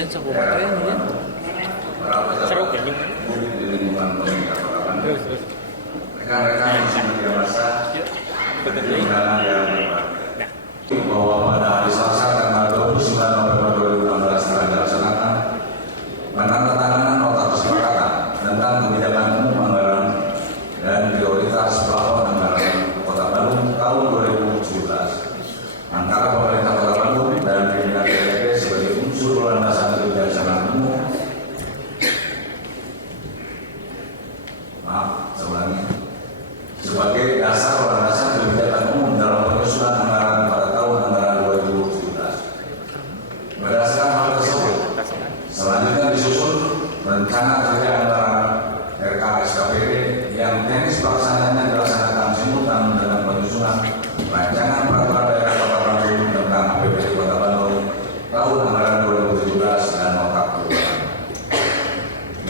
dan sabu materi seru kan juga. Terus. Rekan-rekan yang sedia masa Betul. bahwa pada hari Selasa tanggal 29 November 2016 telah dilaksanakan penandatanganan nota kesepakatan tentang kebijakan umum anggaran dan prioritas plafon anggaran Kota Bandung tahun 2017 antara pemerintah Kota Bandung dan pimpinan DPRD sebagai unsur landasan kebijaksanaan umum. Sebagai dasar landasan kebijakan umum dalam penyusunan anggaran pada tahun anggaran 2017. Berdasarkan hal tersebut, selanjutnya disusun rencana kerja anggaran RKSKPD yang teknis pelaksanaannya dilaksanakan simultan dengan penyusunan rancangan peraturan daerah Kota Bandung tentang APBD Kota Bandung tahun anggaran 2017 dan nota keuangan.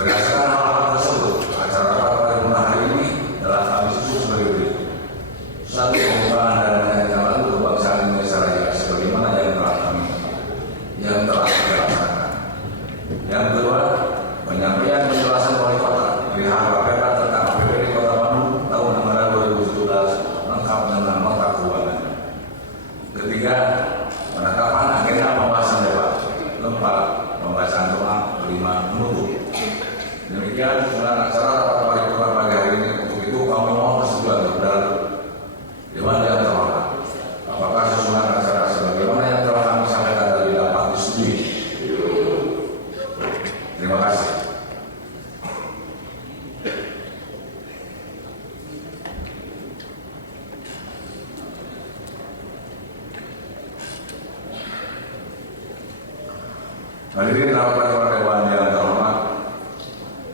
Berdasarkan hal tersebut, acara rapat paripurna hari ini telah kami susun sebagai berikut. 1. Pengurangan dana yang lalu kebangsaan Indonesia Raya sebagaimana yang telah dilaksanakan. Yang kedua, penyampaian penjelasan wali kota di HKPK tentang APBD Kota Bandung tahun anggaran 2017 lengkap dengan nota keuangan. Ketiga, penetapan agenda pembahasan debat. Keempat, pembacaan doa. 5. Menutup. Demikian kesimpulan acara rapat paripurna pagi hari ini. Untuk itu kami mohon persetujuan kepada Dewan yang terhormat. Apakah susunan acara sebagaimana yang telah kami sampaikan tadi dapat disetujui? Terima kasih. Hadirin rapat paripurna Dewan yang terhormat.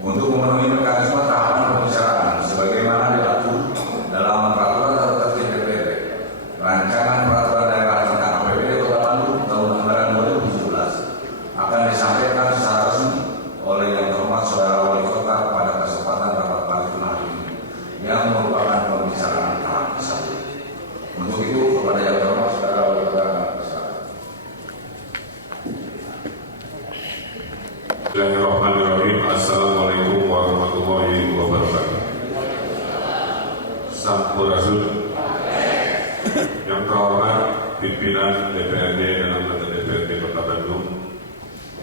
Untuk memenuhi mekanisme tahapan pembicaraan sebagaimana diatur dalam peraturan tata tertib DPRD, rancangan peraturan daerah tentang APBD Kota Bandung tahun anggaran 2017 akan disampaikan secara resmi oleh yang terhormat Saudara Wali Kota pada kesempatan rapat paripurna hari ini yang merupakan pembicaraan tahap 1. Untuk itu kepada yang terhormat Saudara Wali Kota Bismillahirrahmanirrahim. Assalamualaikum warahmatullahi wabarakatuh. Sampurasun. Yang terhormat pimpinan DPRD dan anggota DPRD Kota Bandung,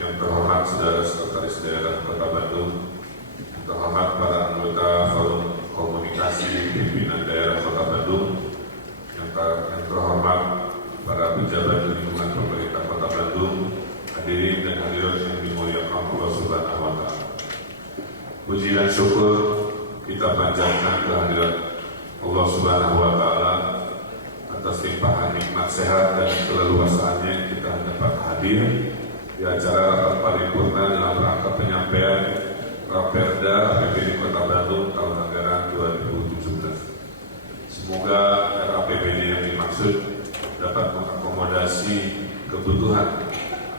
yang terhormat saudara sekretaris daerah Kota Bandung, yang terhormat para anggota forum komunikasi pimpinan daerah Kota Bandung, yang terhormat para pejabat lingkungan pemerintah Kota Bandung, hadirin dan hadirat yang dimuliakan Allah Subhanahu wa Ta'ala. Puji dan syukur kita panjatkan kehadirat Allah Subhanahu wa Ta'ala atas limpahan nikmat sehat dan keleluasaannya kita dapat hadir di acara rapat paripurna dalam rangka penyampaian Raperda APBD Kota Bandung tahun anggaran 2017. Semoga RAPBD yang dimaksud dapat mengakomodasi kebutuhan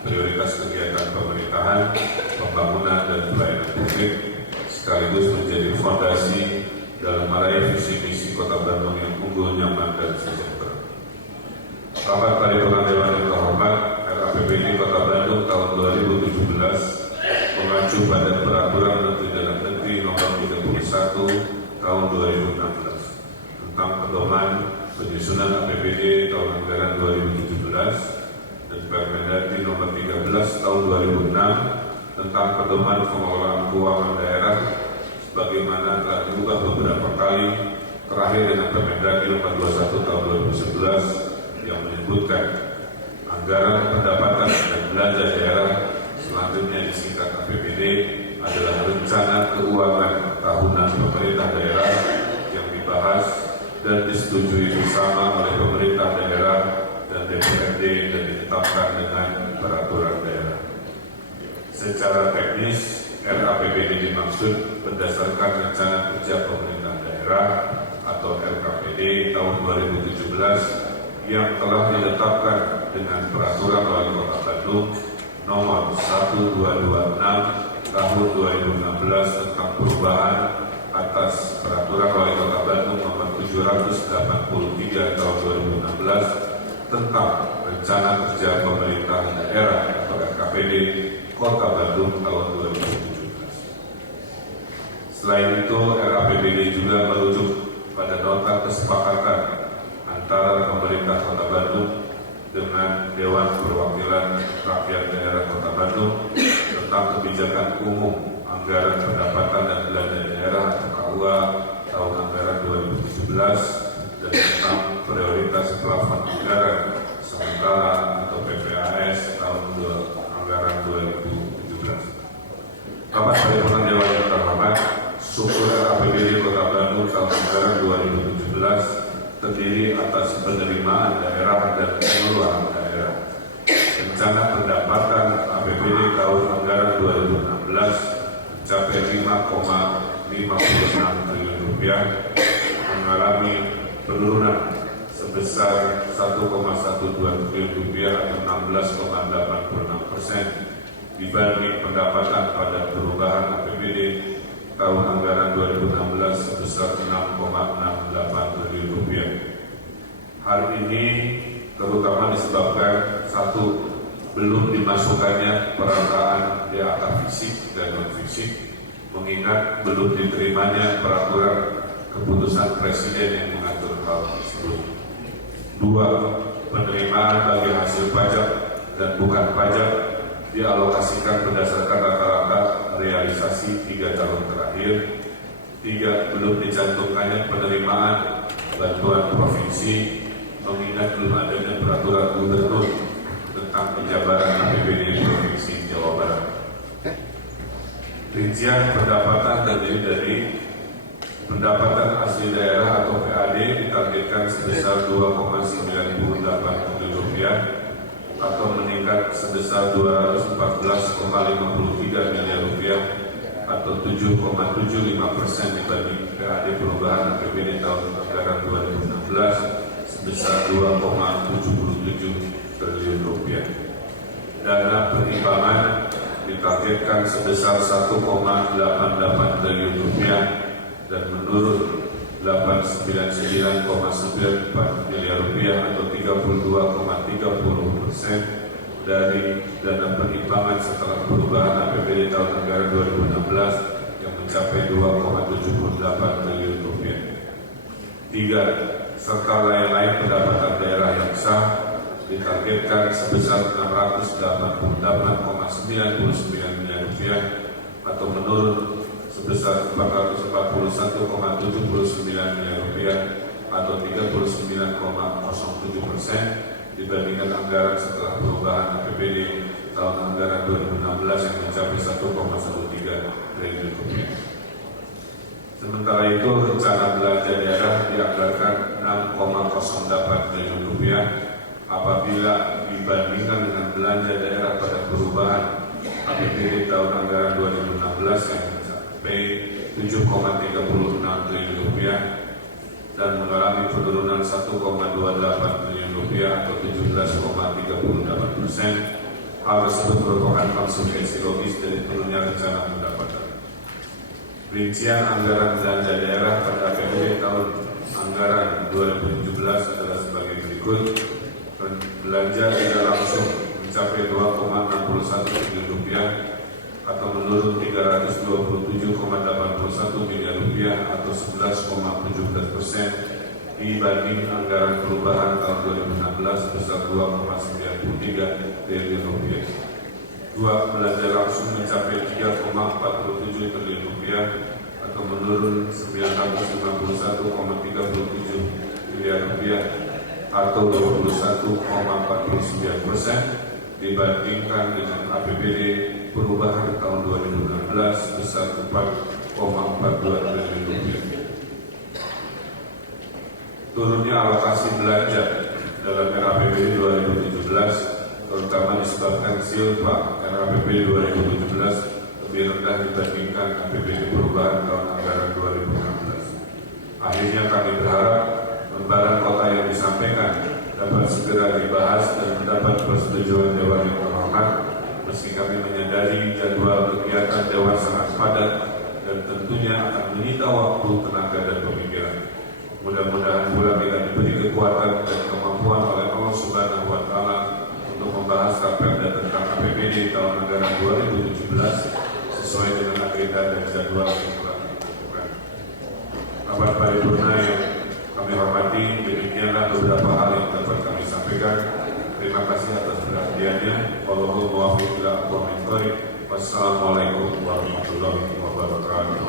prioritas kegiatan pemerintahan, pembangunan dan pelayanan publik, sekaligus menjadi fondasi dalam meraih visi misi Kota Bandung yang unggul, nyaman dan sejahtera. Rapat paripurna Dewan yang terhormat, RAPBD Kota Bandung tahun 2017 mengacu pada Peraturan Menteri Dalam Negeri Nomor 31 tahun 2016 tentang pedoman penyusunan APBD tahun anggaran 2017. Permendagri Nomor 13 tahun 2006 tentang pedoman pengelolaan keuangan daerah sebagaimana telah diubah beberapa kali, terakhir dengan Permendagri Nomor 21 tahun 2011 yang menyebutkan anggaran pendapatan dan belanja daerah, selanjutnya disingkat APBD, adalah rencana keuangan tahunan pemerintah daerah yang dibahas dan disetujui bersama oleh pemerintah daerah dan DPRD dan ditetapkan dengan peraturan daerah. Secara teknis, RAPBD dimaksud berdasarkan rencana kerja pemerintah daerah atau RKPD tahun 2017 yang telah ditetapkan dengan peraturan Wali Kota Bandung nomor 1226 tahun 2016 tentang perubahan atas peraturan Wali Kota Bandung nomor 783 tahun 2016 tentang rencana kerja pemerintah daerah atau RKPD Kota Bandung tahun 2017. Selain itu, RAPBD juga merujuk pada nota kesepakatan antara pemerintah Kota Bandung dengan Dewan Perwakilan Rakyat Daerah Kota Bandung tentang kebijakan umum anggaran pendapatan dan belanja daerah atau KUA tahun anggaran 2017 dan tentang prioritas plafon anggaran sementara atau PPAS tahun anggaran 2017. Rapat Paripurna Dewan yang terhormat, struktur RAPBD Kota Bandung tahun anggaran 2017 terdiri atas penerimaan daerah dan pengeluaran daerah. Rencana pendapatan APBD tahun anggaran 2016 mencapai 5,56 triliun rupiah, mengalami penurunan sebesar 1,12 triliun rupiah atau 16,86% dibanding pendapatan pada perubahan APBD tahun anggaran 2016 sebesar 6,68 triliun rupiah. Hal ini terutama disebabkan satu, belum dimasukkannya perataan DAK fisik dan non fisik, mengingat belum diterimanya peraturan keputusan Presiden yang mengatur hal tersebut. Dua, penerimaan bagi hasil pajak dan bukan pajak dialokasikan berdasarkan rata-rata realisasi 3 tahun terakhir. 3, belum dicantumkannya penerimaan bantuan provinsi, mengingat belum adanya peraturan gubernur tentang penjabaran APBD Provinsi Jawa Barat. Rincian pendapatan terdiri dari pendapatan asli daerah atau PAD ditargetkan sebesar 2,98 triliun rupiah atau meningkat sebesar 214,53 miliar rupiah atau 7,75% dibanding PAD perubahan APBD tahun anggaran 2016 sebesar 2,77 triliun rupiah. Dana perimbangan ditargetkan sebesar 1,88 triliun rupiah dan menurun 899,94 miliar rupiah atau 32,30% dari dana perimbangan setelah perubahan APBD tahun anggaran 2016 yang mencapai 2,78 triliun rupiah. 3, serta lain-lain pendapatan daerah yang sah ditargetkan sebesar 688,99 miliar rupiah atau menurun sebesar 441,79 miliar rupiah atau 39,07% dibandingkan anggaran setelah perubahan APBD tahun anggaran 2016 yang mencapai 1,13 triliun rupiah. Sementara itu, rencana belanja daerah dianggarkan 6,08 triliun rupiah apabila dibandingkan dengan belanja daerah pada perubahan APBD tahun anggaran 2016 yang mencapai 7,36 triliun rupiah dan mengalami penurunan 1,28 triliun rupiah atau 17,38%. Hal tersebut merupakan konsekuensi logis dari turunnya rencana pendapatan. Rincian anggaran belanja daerah pada APBD tahun anggaran 2017 adalah sebagai berikut. Belanja tidak langsung mencapai 2,61 triliun rupiah atau menurun 327,81 miliar rupiah atau 11,17% dibanding anggaran perubahan tahun 2016 sebesar 2,93 triliun rupiah. 2, belanja langsung mencapai 3,47 triliun rupiah atau menurun 951,37 miliar rupiah atau 21,49% dibandingkan dengan APBD perubahan tahun 2016 sebesar 4,42 triliun rupiah. Turunnya alokasi belanja dalam RAPBD 2017 terutama disebabkan silpa RAPBD 2017 lebih rendah dibandingkan APBD perubahan tahun anggaran 2016. Akhirnya kami berharap lembaran kota yang disampaikan dapat segera dibahas dan mendapat persetujuan Dewan yang terhormat, meski kami menyadari jadwal kegiatan Dewan sangat padat dan tentunya akan menyita waktu, tenaga, dan pemikiran. Mudah-mudahan pula kita diberi kekuatan dan kemampuan oleh Allah Subhanahu wa Ta'ala untuk membahas Raperda tentang APBD tahun anggaran 2017 sesuai dengan agenda dan jadwal yang telah ditentukan. Kabar paripurna yang kami hormati, demikianlah beberapa hal yang dapat kami sampaikan. Terima kasih atas perhatiannya. Wallahul muwaffiq ila aqwamit thoriq. Wassalamualaikum warahmatullahi wabarakatuh.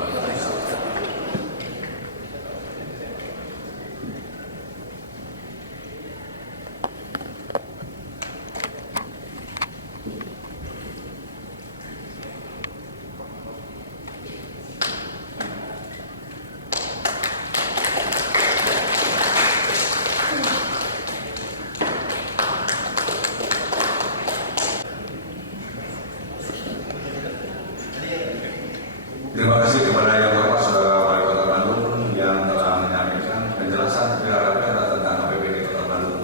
Terima kasih kepada Yang Terhormat Saudara Wali Kota Bandung yang telah menyampaikan penjelasan tentang APBD Kota Bandung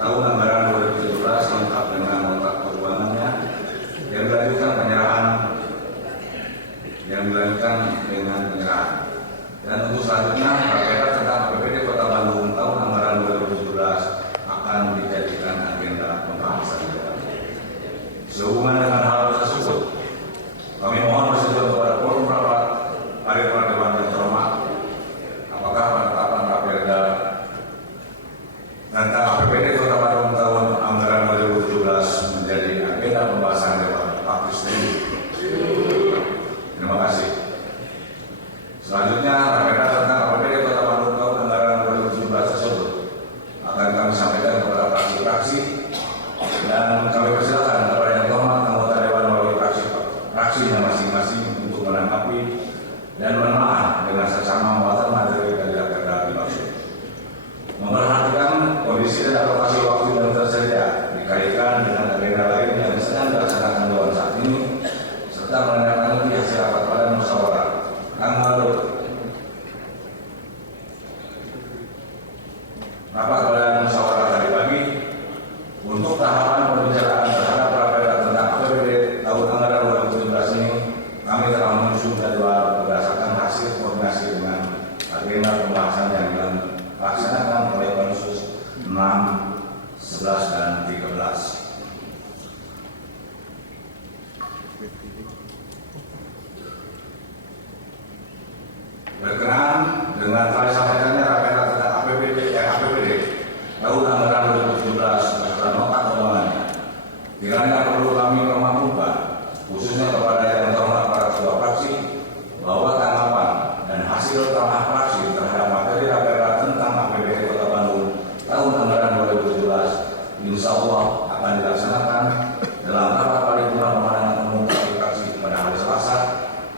tahun anggaran 2017 lengkap dengan nota keuangannya yang dilanjutkan dengan penyerahan. Dan untuk selanjutnya raperda tentang APBD Kota Bandung tahun anggaran 2017 akan dijadikan agenda pembahasan. Sehubungan dengan hal tersebut, kami mohon persetujuan kepada forum rapat paripurna Dewan yang terhormat. Apakah penetapan raperda tentang APBD Kota Bandung tahun anggaran 2017 menjadi agenda pembahasan Dewan Pakti setuju? Terima kasih. Selanjutnya raperda tentang APBD Kota Bandung tahun anggaran 2017 tersebut akan kami sampaikan kepada fraksi-fraksi dan kami persilakan kepada yang terhormat anggota Dewan melalui fraksinya masing-masing untuk menanggapi dan menelaah dengan seksama muatan materi dari raperda dimaksud. Memperhatikan kondisi dan alokasi waktu yang tersedia dikaitkan dengan agenda lain yang sedang dilaksanakan Dewan saat ini, serta menandatangani hasil rapat badan musyawarah tanggal rapat badan musyawarah tadi pagi untuk tahapan pembicaraan terhadap raperda tentang APBD tahun anggaran 2017 ini. Kami telah menyusun jadwal berdasarkan hasil koordinasi dengan agenda pembahasan yang dilaksanakan oleh Pansus 6, 11, dan 13. Berkenaan dengan telah disampaikannya raperda tentang APBD tahun anggaran 2017 beserta nota keuangannya, kiranya perlu kami memaklumkan khususnya kepada yang terhormat para ketua fraksi bahwa tanggapan dan hasil telah fraksi terhadap materi raperda tentang APBD Kota Bandung tahun anggaran 2017 insya Allah akan dilaksanakan dalam rapat paripurna pemandangan umum fraksi pada hari Selasa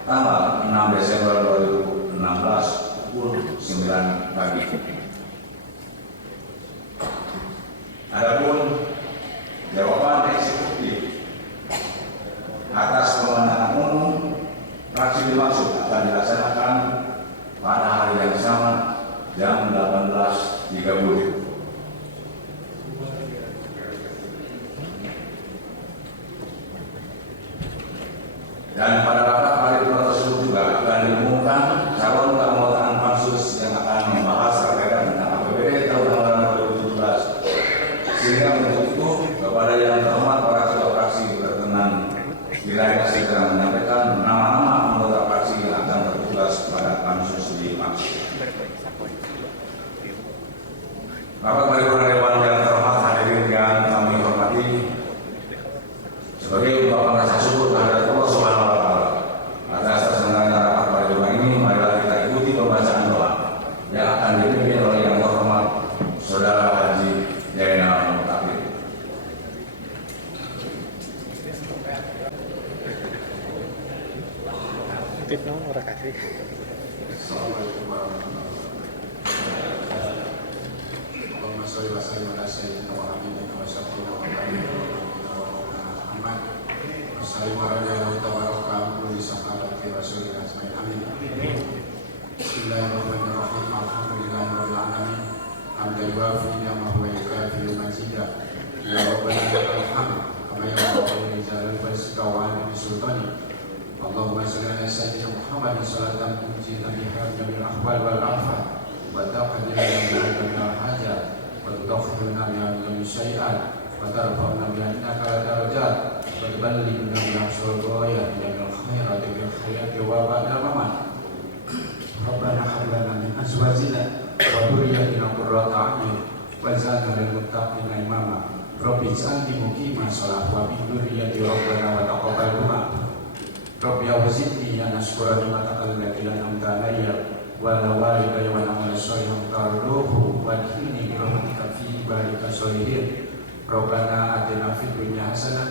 tanggal 6 Desember 2016 pukul 9 pagi. Adapun jawaban eksekutif atas pemandangan umum fraksi dimaksud akan dilaksanakan pada hari yang sama jam 18.30. Dan pada rapat paripurna tersebut juga akan diumumkan calon keanggotaan pansus yang akan membahas raperda tentang APBD tahun anggaran 2017. Sehingga untuk itu kepada yang terhormat para ketua fraksi berkenan kiranya segera menyampaikan nama-nama anggota fraksi yang akan bertugas pada pansus dimaksud. Rapat paripurna Dewan yang terhormat hadirin yang kami hormati, sebagai ungkapan rasa syukur kehadirat Allah Subhanahu wa Ta'ala atas terselenggaranya rapat paripurna ini, marilah kita ikuti pembacaan doa yang akan dipimpin oleh yang terhormat Saudara Haji Zainal Mutakin. Tip no, ora kasih. Assalamualaikum warahmatullahi wabarakatuh. Allahumma sholli wa sallim ala sayyidina wa habibina wa syafiina wa nabiyina wa maulana Muhammad wa sallim wa radiyallahu tabaraka anhu li sahabati rasulillah ajmain. Amin. Bismillahirrahmanirrahim. Alhamdulillahi rabbil alamin. Hamdan yuwafi ni'amahu wa yukafi mazidah. Ya rabbana lakal hamd kama yanbaghi li jalali wajhika wa 'azimi sultanik. Allahumma salli ala sayyidina Muhammadin salatan tunjina biha jamil ahwal wal afat wa taqdina lana min al-hajat wa tudkhiluna biha min syai'at wa tarfa'una biha innaka ala darajat wa وتبلغنا من أقصى الغايات من الخيرات في الحياة وبعد الممات ربنا هب لنا من أزواجنا وذرياتنا قرة أعين واجعلنا للمتقين إماما رب اجعلني مقيم الصلاة ومن ذريتي ربنا وتقبل دعاء رب أوزعني أن أشكر نعمتك التي أنعمت علي وعلى والدي وأن أعمل صالحا ترضاه وادخلني برحمتك في عبادك الصالحين ربنا آتنا في الدنيا حسنة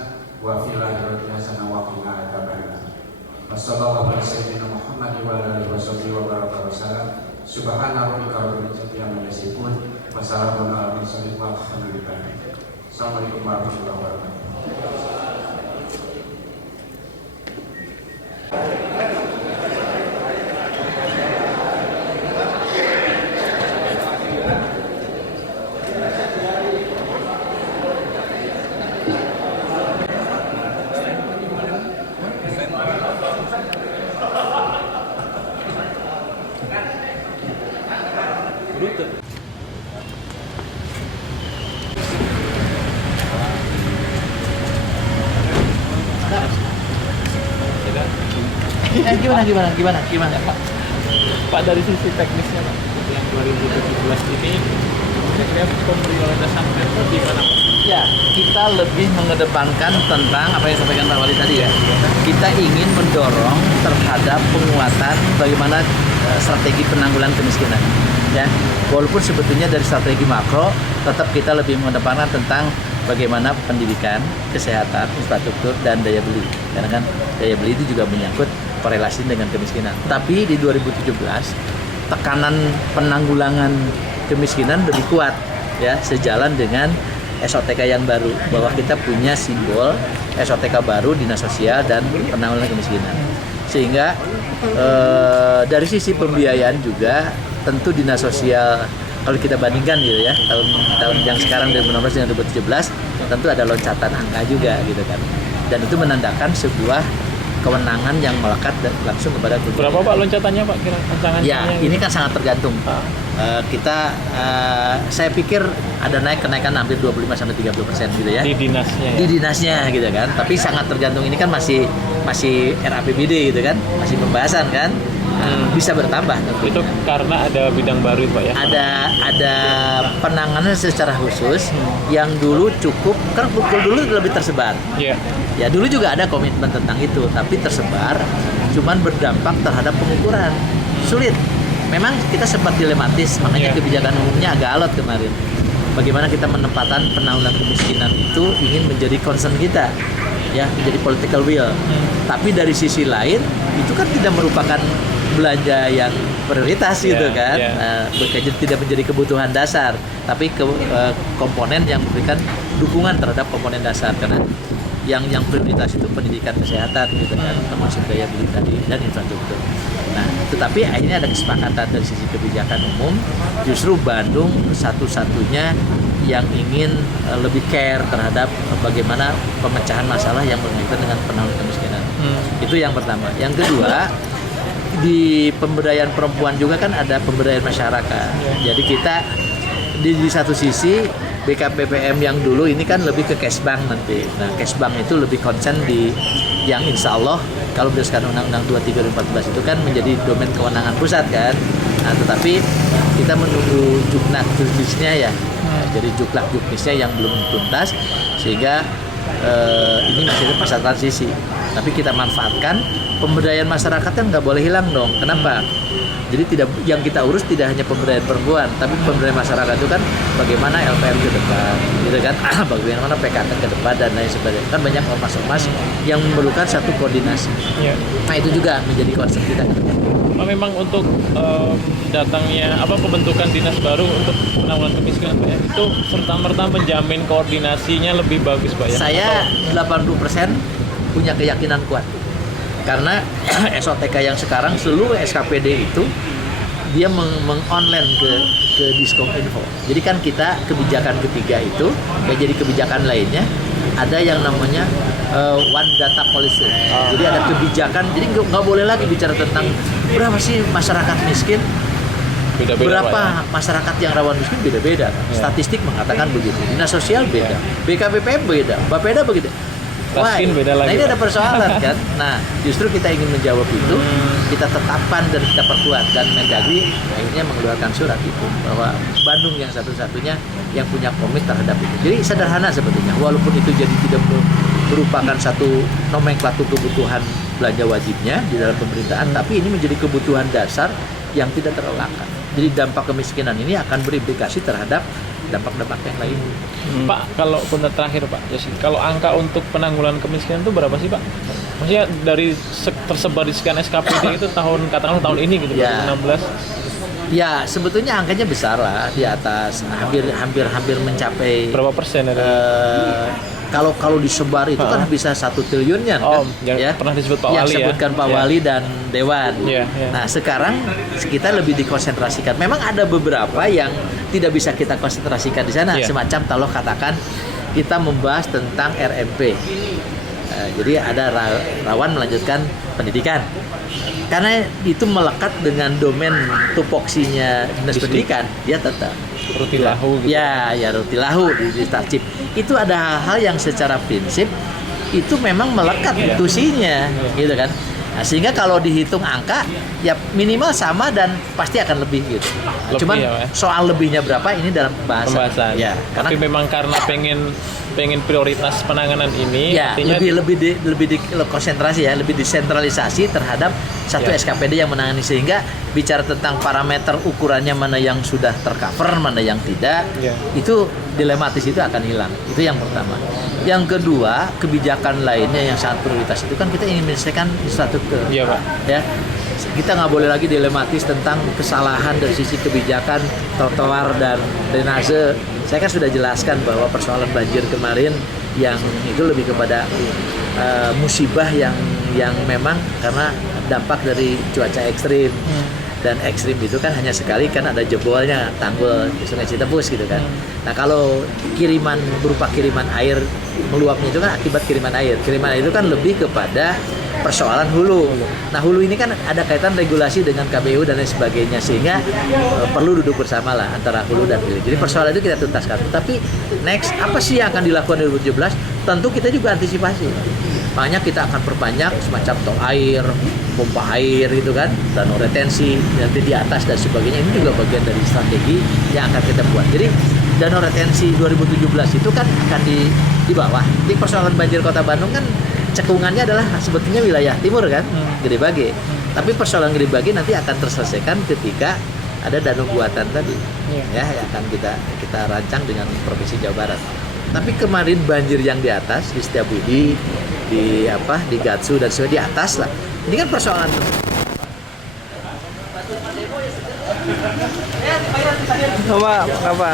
وفي الآخرة حسنة وقنا عذاب النار وصلى الله على سيدنا محمد وعلى آله وصحبه وسلم سبحان ربك رب العزة عما يصفون وسلام على المرسلين والحمد لله. Assalamualaikum warahmatullahi wabarakatuh. Gimana Pak dari sisi teknisnya Pak yang 2017 ini kira-kira pemprioritasan Pemkot gimana Pak? Ya, kita lebih mengedepankan tentang apa yang disampaikan Pak Wali tadi ya. Kita ingin mendorong terhadap penguatan bagaimana strategi penanggulangan kemiskinan. Ya, walaupun sebetulnya dari strategi makro tetap kita lebih mengedepankan tentang bagaimana pendidikan, kesehatan, infrastruktur dan daya beli. Karena kan daya beli itu juga menyangkut korelasi dengan kemiskinan. Tapi di 2017 tekanan penanggulangan kemiskinan lebih kuat ya, sejalan dengan SOTK yang baru, bahwa kita punya simbol SOTK baru Dinas Sosial dan Penanggulangan Kemiskinan. Sehingga dari sisi pembiayaan juga tentu Dinas Sosial kalau kita bandingkan gitu ya, tahun yang sekarang 2016 dengan 2017 tentu ada loncatan angka juga gitu kan. Dan itu menandakan sebuah kewenangan yang melekat langsung kepada gubernur. Berapa Pak loncatannya Pak kira rancangannya? Ya, ini kan sangat tergantung. Saya pikir ada kenaikan hampir 25-30% gitu ya. Di dinasnya. Di dinasnya gitu kan. Tapi sangat tergantung, ini kan masih RAPBD gitu kan, masih pembahasan kan. Bisa bertambah tentunya. Itu karena ada bidang baru Pak ya. Ada penanganan secara khusus yang dulu cukup, kan dulu lebih tersebar. Iya. Ya dulu juga ada komitmen tentang itu, tapi tersebar, cuman berdampak terhadap pengukuran. Sulit. Memang kita sempat dilematis, makanya kebijakan umumnya agak alot kemarin. Bagaimana kita menempatkan penanggulangan kemiskinan itu ingin menjadi concern kita, ya, menjadi political will. Tapi dari sisi lain, itu kan tidak merupakan belanja yang prioritas gitu kan. Tidak menjadi kebutuhan dasar, tapi komponen yang memberikan dukungan terhadap komponen dasar, karena yang prioritas itu pendidikan, kesehatan gitu kan, termasuk daya beli tadi dan infrastruktur. Nah, tetapi akhirnya ada kesepakatan dari sisi kebijakan umum, justru Bandung satu-satunya yang ingin lebih care terhadap bagaimana pemecahan masalah yang berkaitan dengan penanggulangan kemiskinan. Itu yang pertama. Yang kedua, di pemberdayaan perempuan juga kan ada pemberdayaan masyarakat. Jadi kita di satu sisi BKPPM yang dulu ini kan lebih ke cashbank nanti. Nah, cashbank itu lebih konsen di yang insya Allah kalau berdasarkan Undang-Undang 23 2014 itu kan menjadi domain kewenangan pusat kan. Nah, tetapi kita menunggu juknak juknisnya ya. Jadi juklak juknisnya yang belum tuntas, sehingga ini masih ada masa transisi. Tapi kita manfaatkan pemberdayaan masyarakat kan nggak boleh hilang dong. Kenapa? Jadi yang kita urus tidak hanya pemberdayaan perempuan, tapi pemberdayaan masyarakat itu kan bagaimana LPM ke depan, gitu kan? Bagaimana PKK ke depan dan lain sebagainya. Kan banyak ormas-ormas yang memerlukan satu koordinasi. Nah, itu juga menjadi konsep kita. Memang untuk datangnya pembentukan dinas baru untuk penanggulangan kemiskinan Pak ya, itu serta-merta menjamin koordinasinya lebih bagus Pak ya? Saya 80% punya keyakinan kuat. Karena SOTK yang sekarang seluruh SKPD itu dia meng-online ke Diskominfo. Jadi kan kita kebijakan ketiga itu jadi kebijakan lainnya ada yang namanya One Data Policy. Jadi ada kebijakan, jadi nggak boleh lagi bicara tentang berapa sih masyarakat miskin. Beda-beda, berapa Pak, ya? Masyarakat yang rawan miskin beda-beda. Statistik mengatakan begitu. Dinas sosial beda, BKPPM beda, Bapeda begitu. Raskin beda lagi. Nah ini Pak. ada persoalan kan. Nah justru kita ingin menjawab itu, kita tetapkan dan kita perkuat, dan Mendagri akhirnya mengeluarkan surat itu bahwa Bandung yang satu-satunya yang punya komit terhadap itu. Jadi sederhana sebetulnya, walaupun itu jadi tidak merupakan satu nomenklatur kebutuhan belanja wajibnya di dalam pemerintahan, tapi ini menjadi kebutuhan dasar yang tidak terelakkan. Jadi dampak kemiskinan ini akan berimplikasi terhadap dampak-dampak yang lain. Pak, kalau benar terakhir Pak, kalau angka untuk penanggulangan kemiskinan itu berapa sih Pak? Maksudnya dari tersebar di sekian SKPD itu katakanlah tahun ini gitu, Ya. 2016. Ya sebetulnya angkanya besar lah, di atas hampir mencapai Berapa persen dari? kalau disebar itu kan bisa 1 triliunnya Oh, kan, yang pernah disebut Pak yang Wali ya? sebutkan Pak Ya. Wali dan Dewan. Ya, ya. Nah sekarang kita lebih dikonsentrasikan. Memang ada beberapa yang tidak bisa kita konsentrasikan di sana, Ya. semacam kalau katakan kita membahas tentang RMP. Jadi ada rawan melanjutkan pendidikan. Karena itu melekat dengan domain tupoksinya dinas pendidikan, dia tetap Rutilahu gitu. ya rutilahu di Tarcip. Itu ada hal-hal yang secara prinsip itu memang melekat tusinya, gitu kan. Nah, sehingga kalau dihitung angka ya minimal sama dan pasti akan lebih gitu. Lebih Cuman ya, Pak? soal lebihnya berapa ini dalam Pembahasan. Ya, Tapi karena memang karena pengen prioritas penanganan ini, ya artinya lebih di konsentrasi ya, lebih disentralisasi terhadap satu Ya. SKPD yang menangani, sehingga bicara tentang parameter ukurannya mana yang sudah tercover, mana yang tidak, Ya. itu dilematis itu akan hilang. Itu yang pertama. Yang kedua, kebijakan lainnya yang sangat prioritas itu kan kita ingin menyelesaikan infrastruktur. Iya, Pak. Ya. Kita nggak boleh lagi dilematis tentang kesalahan dari sisi kebijakan trotoar dan drainase. Saya kan sudah jelaskan bahwa persoalan banjir kemarin yang itu lebih kepada musibah yang memang karena dampak dari cuaca ekstrim. Dan ekstrim itu kan hanya sekali kan ada jebolnya tanggul di Sungai Citepus gitu kan. Nah kalau berupa kiriman air meluapnya itu kan akibat kiriman air. Kiriman air itu kan lebih kepada persoalan hulu. Nah hulu ini kan ada kaitan regulasi dengan KPU dan lain sebagainya, sehingga perlu duduk bersama lah antara hulu dan hilir. Jadi persoalan itu kita tuntaskan. Tapi next apa sih yang akan dilakukan 2017? Tentu kita juga antisipasi. Makanya kita akan perbanyak semacam tol air, pompa air gitu kan, danau retensi nanti di atas dan sebagainya. Ini juga bagian dari strategi yang akan kita buat. Jadi danau retensi 2017 itu kan akan di bawah. Di persoalan banjir Kota Bandung kan cekungannya adalah sebetulnya wilayah timur kan, Gede Bage. Tapi persoalan Gede Bage nanti akan terselesaikan ketika ada danau buatan tadi, ya yang akan kita rancang dengan Provinsi Jawa Barat. Tapi kemarin banjir yang di atas di Setiabudi, di Gatsu dan sebagainya di atas lah. Ini kan persoalan. apa?